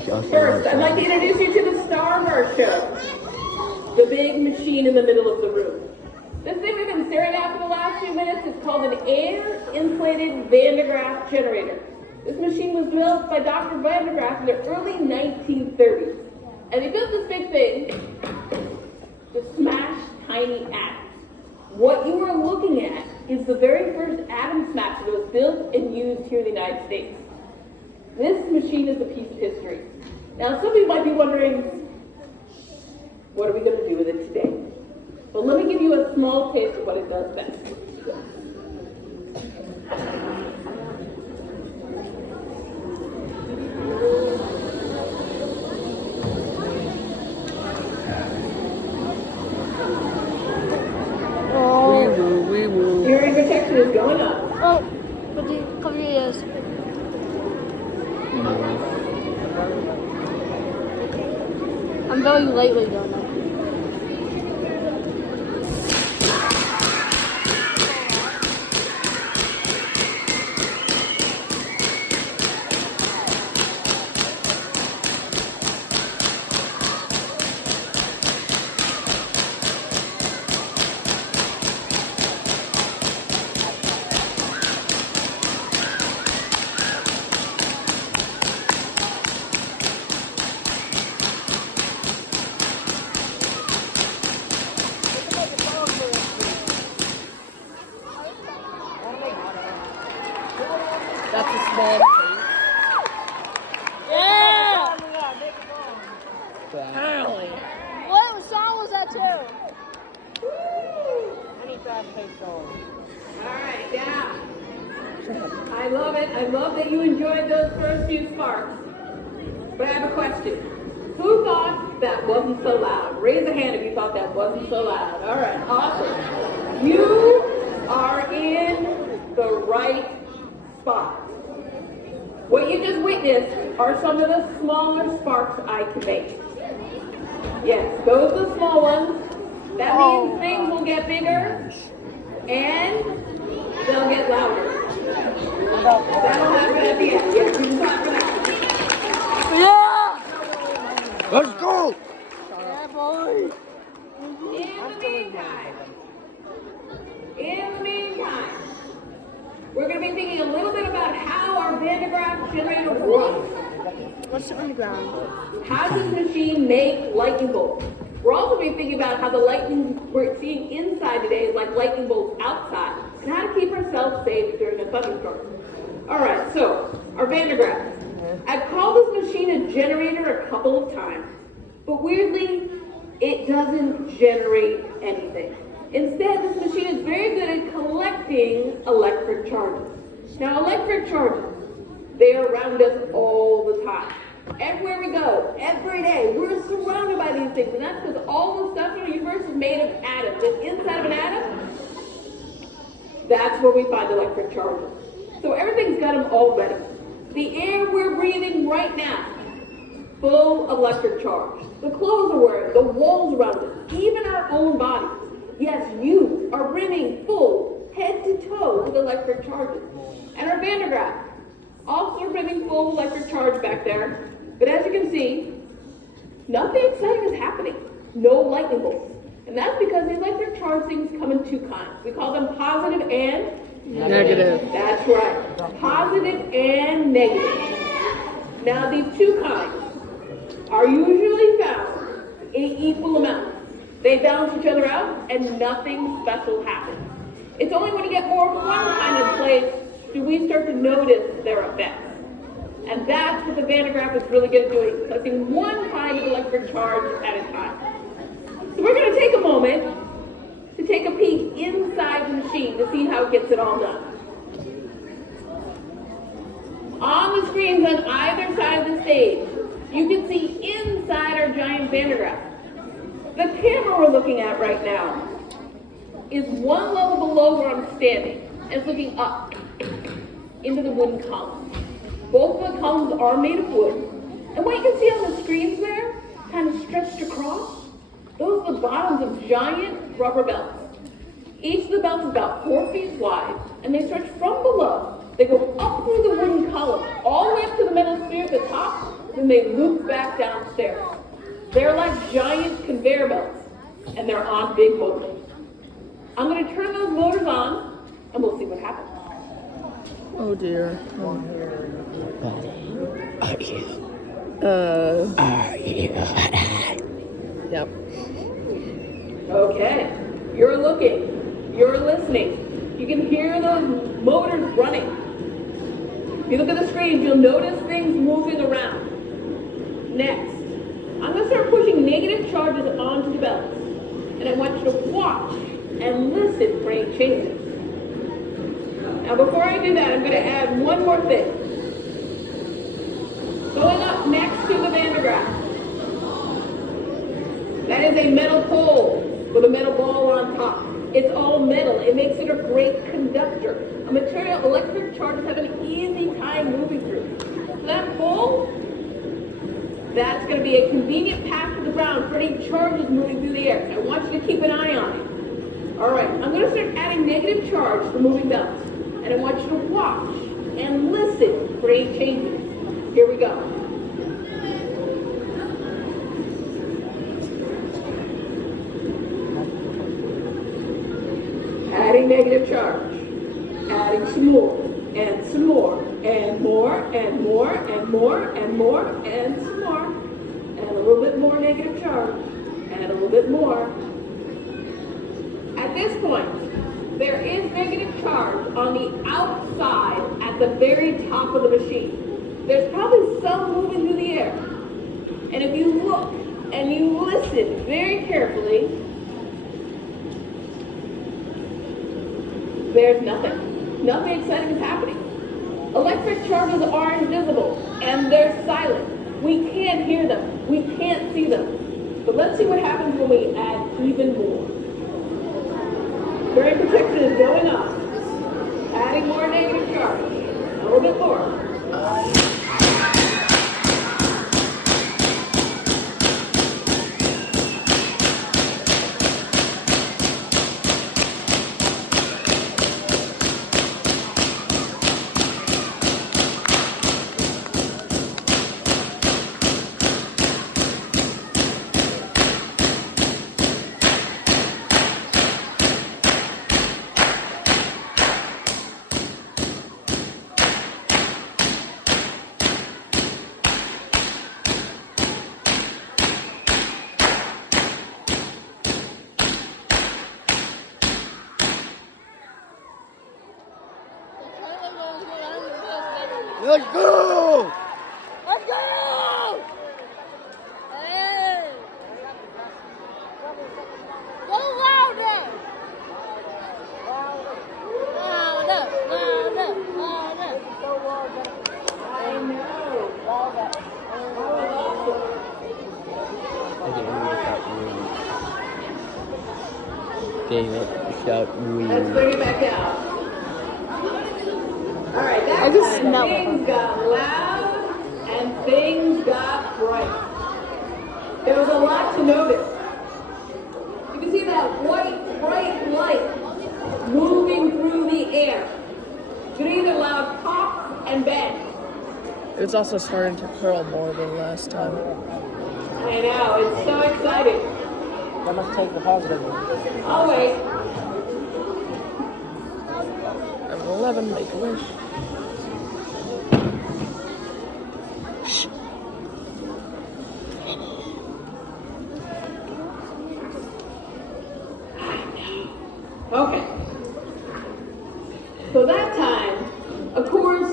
First, I'd like to introduce you to the star of our show, the big machine in the middle of the room. This thing we've been staring at for the last few minutes is called an air-inflated Van de Graaff generator. This machine was developed by Dr. Van de Graaff in the early 1930s. And they built this big thing to smash tiny atoms. What you are looking at is the very first atom smasher that was built and used here in the United States. This machine is a piece of history. Now, some of you might be wondering, what are we going to do with it today? Well, let me give you a small taste of what it does best. Hearing protection is going up. Oh, but cover your ears. I'm very lightly doing that. That's a small piece. Yeah! Apparently. What song was that too? Any fast paced song. All right, yeah. I love it. I love that you enjoyed those first few sparks. But I have a question. Who thought that wasn't so loud? Raise a hand if you thought that wasn't so loud. All right, awesome. You are in the right spot. What you just witnessed are some of the smaller sparks I can make. Yes, those are the small ones. That means things will get bigger and they'll get louder. That'll happen at the end. Yes, we can talk for that. Yeah! Let's go! Yeah, boy! In the meantime, we're going to be thinking a little bit about how our Van de Graaff generator works. What's on the ground? How does this machine make lightning bolts? We're also going to be thinking about how the lightning we're seeing inside today is like lightning bolts outside, and how to keep ourselves safe during a thunderstorm. All right, so our Van de Graaff. I've called this machine a generator a couple of times, but weirdly, it doesn't generate anything. Instead, this machine is very good at collecting electric charges. Now, electric charges, they are around us all the time. Everywhere we go, every day, we're surrounded by these things, and that's because all the stuff in the universe is made of atoms. And inside of an atom, that's where we find electric charges. So everything's got them already. The air we're breathing right now, full of electric charge. The clothes we're wearing, the walls around us, even our own bodies. Yes, you are brimming full, head to toe, with electric charges. And our Van de Graaff, also brimming full of electric charge back there. But as you can see, nothing exciting is happening. No lightning bolts. And that's because the electric charge things come in two kinds. We call them positive and Negative. That's right. Positive and negative. Now, these two kinds are usually found in equal amounts. They balance each other out, and nothing special happens. It's only when you get more of one kind in place do we start to notice their effects. And that's what the Van de Graaff is really good at doing, collecting one kind of electric charge at a time. So we're going to take a moment to take a peek inside the machine to see how it gets it all done. On the screens on either side of the stage, you can see inside our giant Van de Graaff. The camera we're looking at right now is one level below where I'm standing, and it's looking up into the wooden columns. Both of the columns are made of wood, and what you can see on the screens there, kind of stretched across, those are the bottoms of giant rubber belts. Each of the belts is about 4 feet wide, and they stretch from below. They go up through the wooden column, all the way up to the metal sphere at the top, then they loop back downstairs. They're like giant conveyor belts, and they're on big motors. I'm going to turn those motors on, and we'll see what happens. Oh dear. Are you? Yep. Okay, you're looking, you're listening. You can hear those motors running. If you look at the screen, you'll notice things moving around. Next, I'm going to start pushing negative charges onto the belts. And I want you to watch and listen for any changes. Now before I do that, I'm going to add one more thing. Going up next to the Van de Graaff. That is a metal pole with a metal ball on top. It's all metal. It makes it a great conductor. A material electric charges have an easy time moving through. So that pole, that's going to be a convenient path to the ground for any charges moving through the air. I want you to keep an eye on it. All right, I'm going to start adding negative charge to moving belts. And I want you to watch and listen for any changes. Here we go. Adding negative charge. Adding some more, and some more, and more, and more, and more, and more, and some more. And a little bit more negative charge. And a little bit more. At this point, there is negative charge on the outside at the very top of the machine. There's probably some moving through the air. And if you look and you listen very carefully, there's nothing. Nothing exciting is happening. Electric charges are invisible and they're silent. We can't hear them. We can't see them. But let's see what happens when we add even more. Very protection is going on. Adding more negative charge. A little bit more. Let's go! Let's go! Hey! Go louder! Louder, louder, louder. I know. Okay, I'm gonna shout wee. David, shout wee. Let's bring it back down. All right, that I just time smell it. things got loud and things got bright. There was a lot to notice. You can see that white, bright light moving through the air. It either loud pops and bangs. It's also starting to curl more than last time. I know, it's so exciting. I must take the positive one. I'll wait. I'm 11, make a wish. Okay. So that time, of course,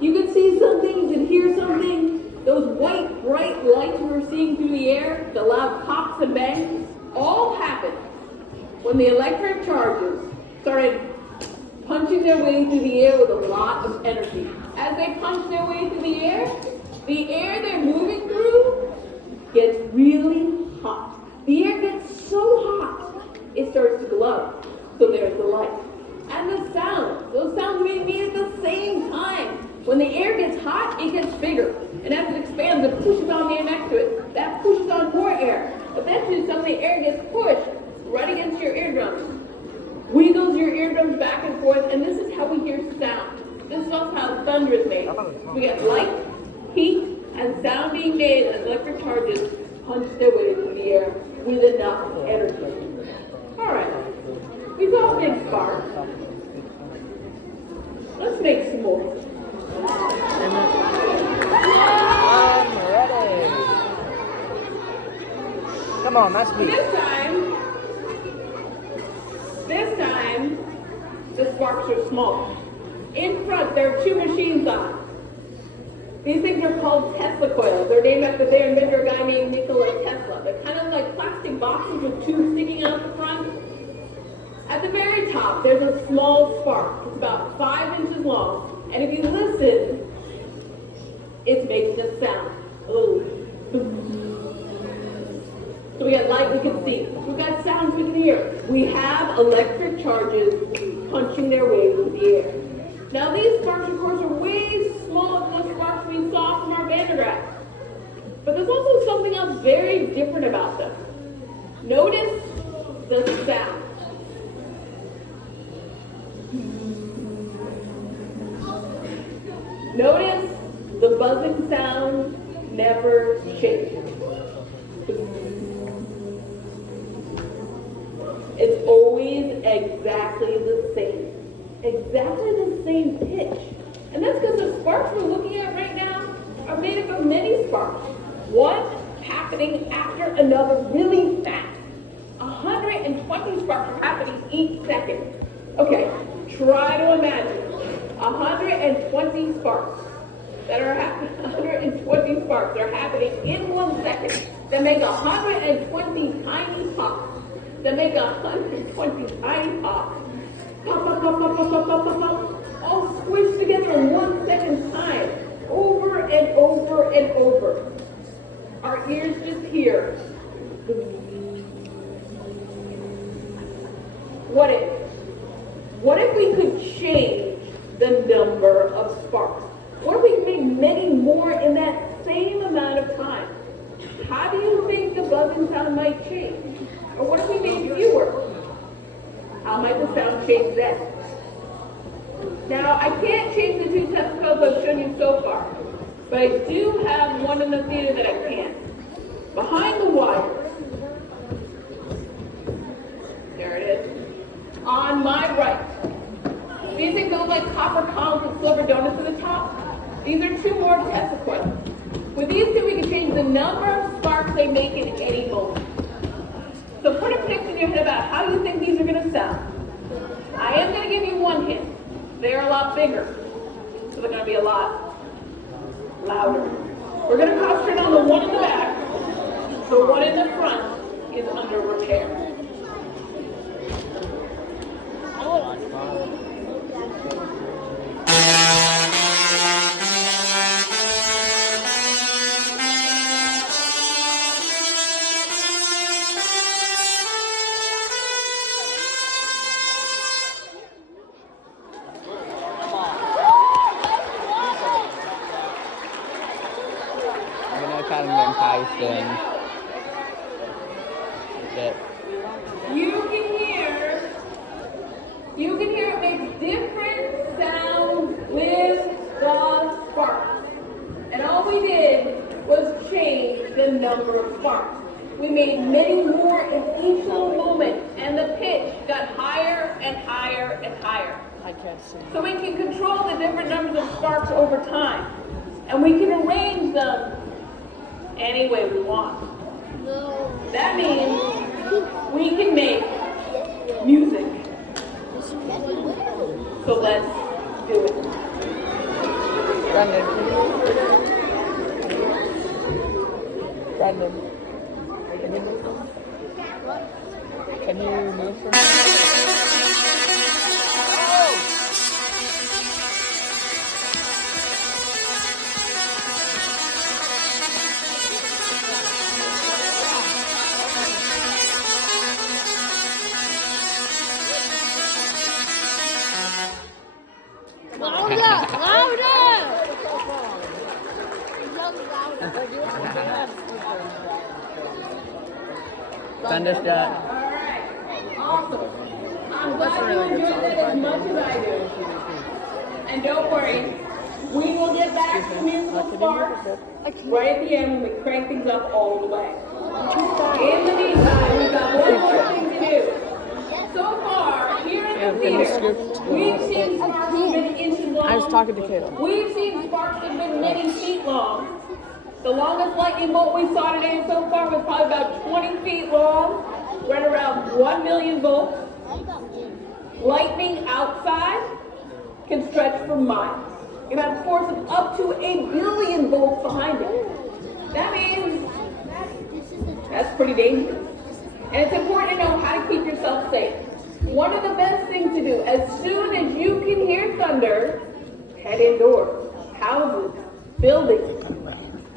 you could see something, you could hear something. Those white, bright lights we were seeing through the air, the loud pops and bangs, all happened when the electric charges started punching their way through the air with a lot of energy. As they punch their way through the air they're moving through gets really hot. The air gets so hot, it starts to glow. So there's the light. And the sounds, those sounds may be at the same time. When the air gets hot, it gets bigger. And as it expands, it pushes on the air next to it. That pushes on more air. Eventually, some of the air gets pushed right against your eardrums. Wiggles your eardrums back and forth, and this is how we hear sound. This is also how thunder is made. We get light, heat, and sound being made as electric charges punch their way through the air with enough energy. Alright, we saw a big spark. Let's make some more. I'm ready. Come on, that's me. This time, the sparks are small. In front, there are two machines on. These things are called Tesla coils. They're named after their inventor, a guy named Nikola Tesla. They're kind of like plastic boxes with tubes sticking out the front. At the very top, there's a small spark. It's about 5 inches long. And if you listen, it's making a sound. A little boom. So we got light we can see. We've got sounds we can hear. We have electric charges punching their way through the air. Now these sparks, of course, are way smaller than the sparks we saw from our Van de Graaff. But there's also something else very different about them. Notice the sound. Notice the buzzing sound never changes. It's always exactly the same. Exactly the same pitch. And that's because the sparks we're looking at right now are made up of many sparks. One happening after another really fast. 120 sparks are happening each second. Okay, try to imagine 120 sparks that are happening. 120 sparks that are happening in 1 second that make 120 tiny pops. That make 120 tiny pops. Pop, pop, pop, pop, pop, pop, pop, pop, pop, all squished together in 1 second time, over and over and over. Our ears just hear. What if we could change the number of sparks? What if we could make many more in that same amount of time? How do you think the buzzing sound might change? Or what if we made fewer? How might the sound change then? Now, I can't change the two Tesla coils I've shown you so far, but I do have one in the theater that I can. Behind the wire, there it is, on my right. These things look like copper columns with silver donuts at the top. These are two more Tesla coils. With these two, we can change the number of sparks they make at any moment. So put a picture in your head about how you think these are going to sound. I am going to give you one hint. They're a lot bigger, so they're going to be a lot louder. We're going to concentrate on the one in the back. The one in the front is under repair. Kind of enticing. That You can hear it makes different sounds with the sparks. And all we did was change the number of sparks. We made many more in each little moment, and the pitch got higher and higher and higher. I can't see. So we can control the different numbers of sparks over time. And we can arrange them any way we want. That means we can make music. So let's do it. Brandon. Can you move for me? Thunderstruck. Alright, awesome. I'm glad you enjoyed it as much as I do. And don't worry, We will get back to Municipal Sparks right at the end when we crank things up all the way. In the meantime, we've got one more thing to do. So far, here in the theater, we've seen sparks that have been inches long. I was talking to Caleb. We've seen sparks that have been many feet long. The longest lightning bolt we saw today so far was probably about 20 feet long, right around 1 million volts. Lightning outside can stretch for miles. It has a force of up to 1 billion volts behind it. That means that's pretty dangerous. And it's important to know how to keep yourself safe. One of the best things to do, as soon as you can hear thunder, head indoors. Houses, buildings,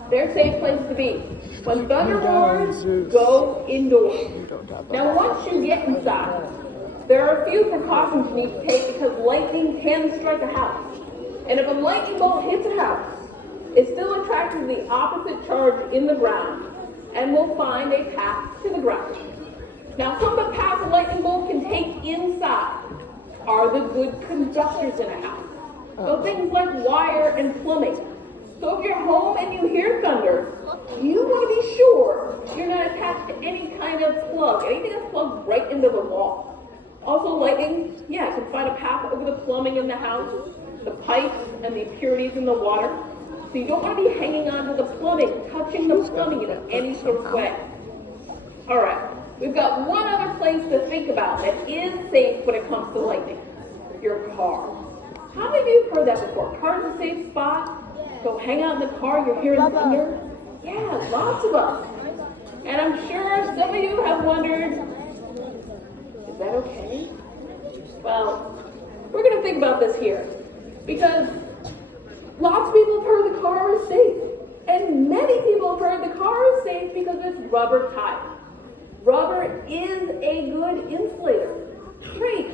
they're safe places to be. When thunder roars, go indoors. Now once you get inside, there are a few precautions you need to take because lightning can strike a house. And if a lightning bolt hits a house, it still attracts the opposite charge in the ground and will find a path to the ground. Now, some of the paths a lightning bolt can take inside are the good conductors in a house. So things like wire and plumbing. So if you're home and you hear thunder, you want to be sure you're not attached to any kind of plug, anything that's plugged right into the wall. Also, lightning, can find a path over the plumbing in the house, the pipes and the impurities in the water. So you don't want to be hanging onto the plumbing, touching the plumbing in any sort of way. All right, we've got one other place to think about that is safe when it comes to lightning. Your car. How many of you have heard that before? Car's a safe spot. Go hang out in the car, you're hearing thunder. Yeah, lots of us. And I'm sure some of you have wondered, is that okay? Well, we're going to think about this here. Because lots of people have heard the car is safe. And many people have heard the car is safe because it's rubber tire. Rubber is a good insulator. Great.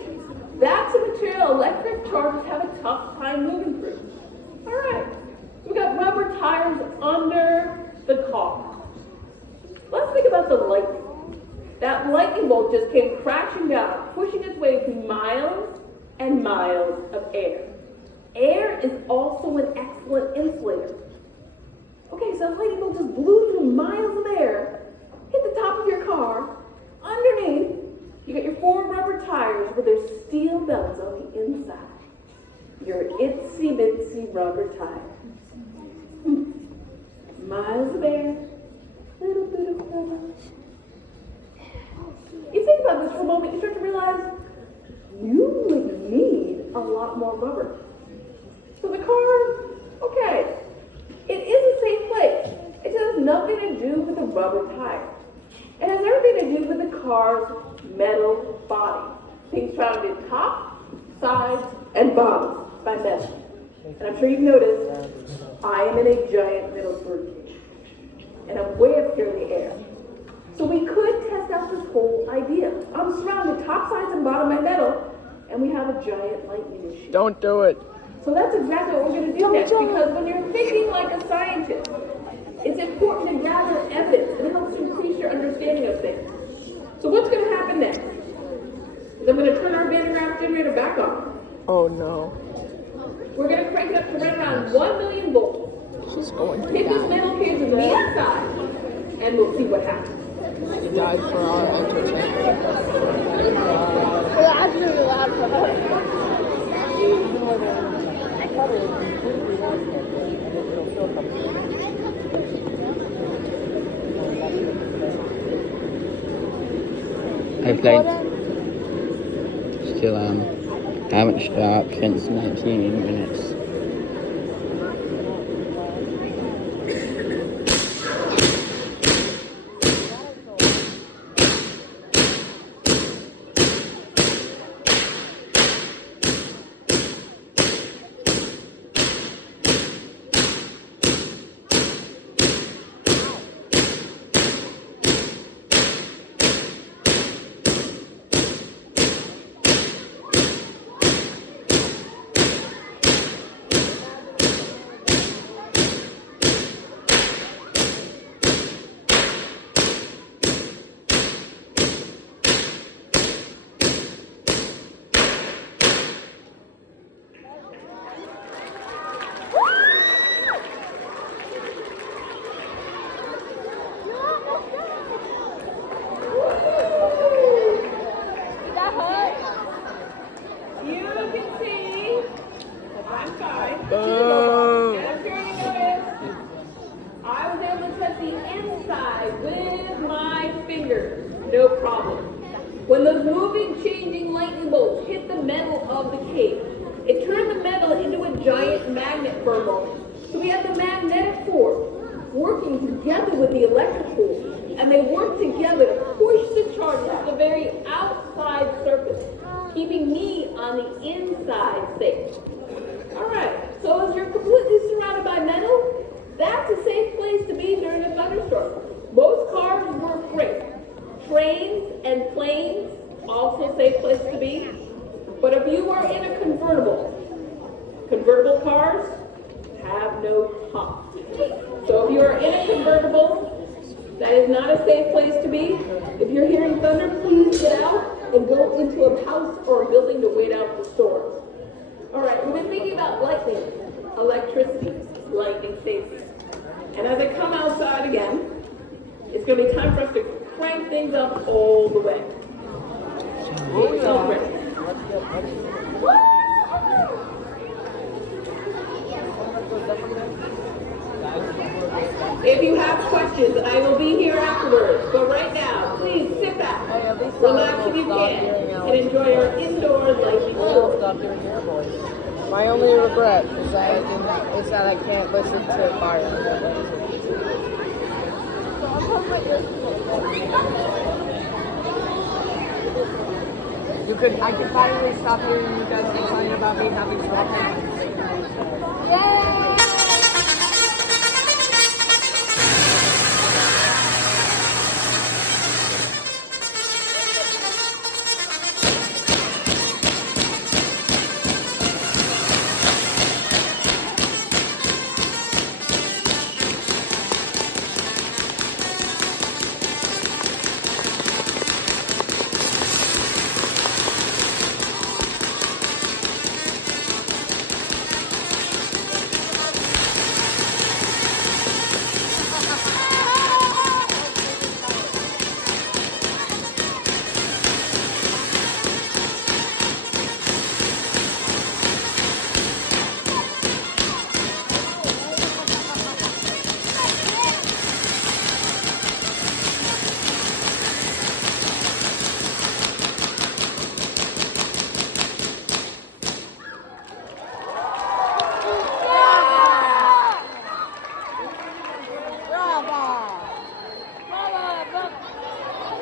That's a material electric charges have a tough time moving through. All right. We've got rubber tires under the car. Let's think about the lightning. That lightning bolt just came crashing down, pushing its way through miles and miles of air. Air is also an excellent insulator. Okay, so that lightning bolt just blew through miles of air, hit the top of your car. Underneath, you got your 4 rubber tires with their steel belts on the inside. Your itsy bitsy rubber tire. Miles of air, little bit of rubber. You think about this for a moment, you start to realize you would need a lot more rubber. So the car, okay, it is a safe place. It has nothing to do with the rubber tire. It has everything to do with the car's metal body. Things surrounded top, sides, and bottoms by metal. And I'm sure you've noticed, I am in a giant metal birdcage. And I'm way up here in the air. So we could test out this whole idea. I'm surrounded top, sides, and bottom by metal, and we have a giant lightning machine. Don't do it. So that's exactly what we're going to do next, because when you're thinking like a scientist, it's important to gather evidence. It helps increase your understanding of things. So what's going to happen next? Is I'm going to turn our Van de Graaff generator back on. Oh no. We're going to crank it up to right around 1 million volts. She's going to Hit this die. metal cage on the inside, and we'll see what happens. She died for our entertainment. Well, that's really loud for her. I played. Still haven't stopped since 19 minutes. When those moving, changing lightning bolts hit the metal of the cave, it turned the metal into a giant magnet for a moment. So we have the magnetic force working together with the electric force, and they work together to push the charge to the very outside surface, keeping me on the inside safe. Alright, so as you're completely surrounded by metal, that's a safe place to be during a thunderstorm. Most cars work great. Trains and planes, also safe place to be. But if you are in a convertible cars have no top. So if you are in a convertible, that is not a safe place to be. If you're hearing thunder, please get out and go into a house or a building to wait out the storm. All right, we've been thinking about lightning, electricity, lightning safety. And as I come outside again, it's going to be time for us to crank things up all the way. Get yourself ready. If you have questions, I will be here afterwards. But right now, please sit back, relax if you can, and enjoy our indoors lightning show. Stop doing your voice. My only regret is that I can't listen to fire. I could finally stop hearing you guys complain about me having small hands. Yay!